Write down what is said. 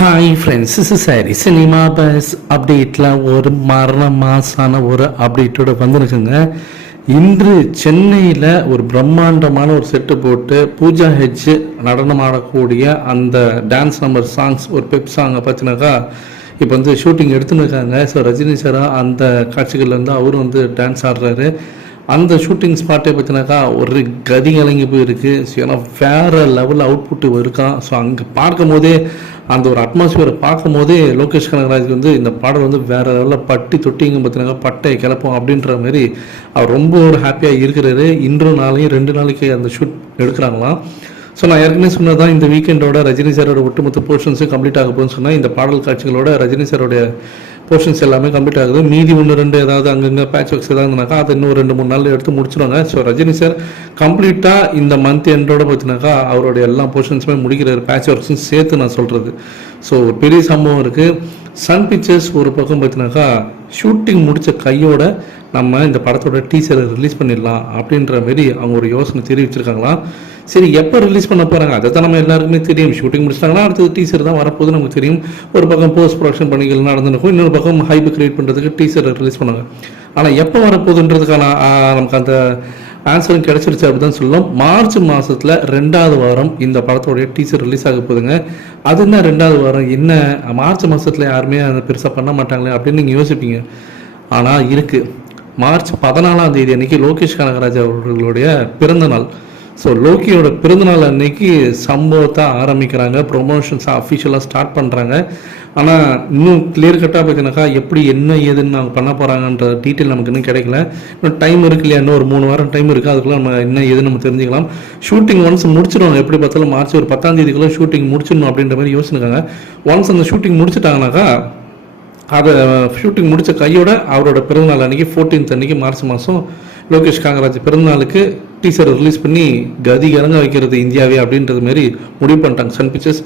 Hi friends is சாரி cinema buzz அப்டேட்டில் ஒரு மரண மாசான ஒரு அப்டேட்டோட வந்துருக்குங்க. இன்று சென்னையில் ஒரு பிரம்மாண்டமான ஒரு செட்டு போட்டு பூஜா ஹெச் நடனம் ஆடக்கூடிய அந்த டான்ஸ் நம்பர் சாங்ஸ் ஒரு பெப் சாங்கை பார்த்தினாக்கா இப்போ வந்து ஷூட்டிங் எடுத்துன்னு இருக்காங்க. ஸோ ரஜினி சாரா அந்த காட்சிகள்லேருந்து அவரும் வந்து டான்ஸ் ஆடுறாரு. அந்த ஷூட்டிங் ஸ்பாட்டை பார்த்தினாக்கா ஒரு கதி கலங்கி போயிருக்கு. ஸோ ஏன்னா வேறு லெவல் அவுட்புட் இருக்கான். ஸோ அங்கே பார்க்கும் போதே அந்த ஒரு அட்மாஸ்பியரை பார்க்கும் போதே லோகேஷ் கனகராஜுக்கு வந்து இந்த பாடல் வந்து வேறு லெவலில் பட்டி தொட்டிங்க பார்த்தீங்கன்னா பட்டை கிளப்போம் அப்படின்ற மாதிரி அவர் ரொம்ப ஒரு ஹாப்பியாக இருக்கிறாரு. இன்று நாளையும் ரெண்டு நாளைக்கு அந்த ஷூட் எடுக்கிறாங்களாம். ஸோ நான் ஏற்கனவே சொன்னதான் இந்த வீக்கெண்டோட ரஜினி சாரோட ஒட்டுமொத்த போர்ஷன்ஸும் கம்ப்ளீட் ஆக போகுதுன்னு சொன்னால் இந்த பாடல் காட்சிகளோட ரஜினி சாரோடைய போர்ஷன்ஸ் எல்லாமே கம்ப்ளீட் ஆகுது. மீதி ஒன்று ரெண்டு ஏதாவது அங்கங்கே பேட்ச் ஒர்க்ஸ் ஏதாவது இருந்தாக்கா அதை இன்னும் ரெண்டு மூணு நாள் எடுத்து முடிச்சிருவாங்க. ஸோ ரஜினி சார் கம்ப்ளீட்டாக இந்த மந்த் எண்டோட பார்த்தினாக்கா அவருடைய எல்லா போர்ஷன்ஸுமே முடிக்கிறார். பேட்ச் ஒர்க்ஸும் சேர்த்து நான் சொல்கிறது ஸோ ஒரு பெரிய சம்பவம் இருக்குது சன் பிக்சர்ஸ் ஒரு பக்கம் பார்த்தினாக்கா ஷூட்டிங் முடித்த கையோட நம்ம இந்த படத்தோட டீச்சரை ரிலீஸ் பண்ணிடலாம் அப்படின்ற மாரி அவங்க ஒரு யோசனை தெரிவிச்சிருக்காங்களாம். சரி எப்போ ரிலீஸ் பண்ண போகிறாங்க அதை தான் நம்ம எல்லாருக்குமே தெரியும். ஷூட்டிங் முடிச்சிட்டாங்கன்னா அடுத்தது டீசர் தான் வரப்போது நமக்கு தெரியும். ஒரு பக்கம் போஸ்ட் ப்ரொடக்ஷன் பணிகள் நடந்துருக்கும் இன்னொரு பக்கம் ஹைப் கிரியேட் பண்ணுறதுக்கு டீசரை ரிலீஸ் பண்ணுவாங்க. ஆனால் எப்போ வரப்போகுதுன்றதுக்கான நமக்கு அந்த ஆன்சரும் கிடைச்சிருச்சு அப்படிதான் சொல்லலாம் மார்ச் மாதத்தில் ரெண்டாவது வாரம் இந்த படத்தோடைய டீச்சர் ரிலீஸ் ஆக போகுதுங்க. அது என்ன ரெண்டாவது வாரம்? என்ன மார்ச் மாதத்தில் யாருமே அதை பெருசாக பண்ண மாட்டாங்களே அப்படின்னு நீங்கள் யோசிப்பீங்க. ஆனால் இருக்குது மார்ச் பதினாலாம் தேதி அன்னைக்கு லோகேஷ் கனகராஜ் அவர்களுடைய பிறந்த நாள். ஸோ லோக்கியோட பிறந்தநாள் அன்னைக்கு சம்பவத்தை ஆரம்பிக்கிறாங்க. ப்ரொமோஷன்ஸ் அஃபிஷியலாக ஸ்டார்ட் பண்ணுறாங்க ஆனால் இன்னும் கிளியர் கட்டாக பார்த்தீங்கன்னாக்கா எப்படி என்ன ஏதுன்னு நாங்கள் பண்ண போகிறாங்கன்ற டீட்டெயில் நமக்கு இன்னும் கிடைக்கல. இன்னும் டைம் இருக்கு இல்லையா? இன்னும் ஒரு மூணு வாரம் டைம் இருக்குது அதுக்குள்ளே நம்ம என்ன ஏதுன்னு நம்ம தெரிஞ்சுக்கலாம். ஷூட்டிங் ஒன்ஸ் முடிச்சிடுவாங்க எப்படி பார்த்தாலும் மார்ச் ஒரு பத்தாம் தேதிக்குள்ளே ஷூட்டிங் முடிச்சிடணும் அப்படின்ற மாதிரி யோசிச்சுருக்காங்க ஒன்ஸ் அந்த ஷூட்டிங் முடிச்சிட்டாங்கனாக்கா அதை ஷூட்டிங் முடித்த கையோட அவரோட பிறந்தநாள் அன்றைக்கி ஃபோர்டீன்த் அன்றைக்கி மார்ச் மாதம் லோகேஷ் காங்கராஜ் பிறந்தநாளுக்கு டீசர் ரிலீஸ் பண்ணி கதி இறங்க வைக்கிறது இந்தியாவே அப்படின்றது மாதிரி முடிவு பண்ணிட்டாங்க சன் பிக்சர்ஸ்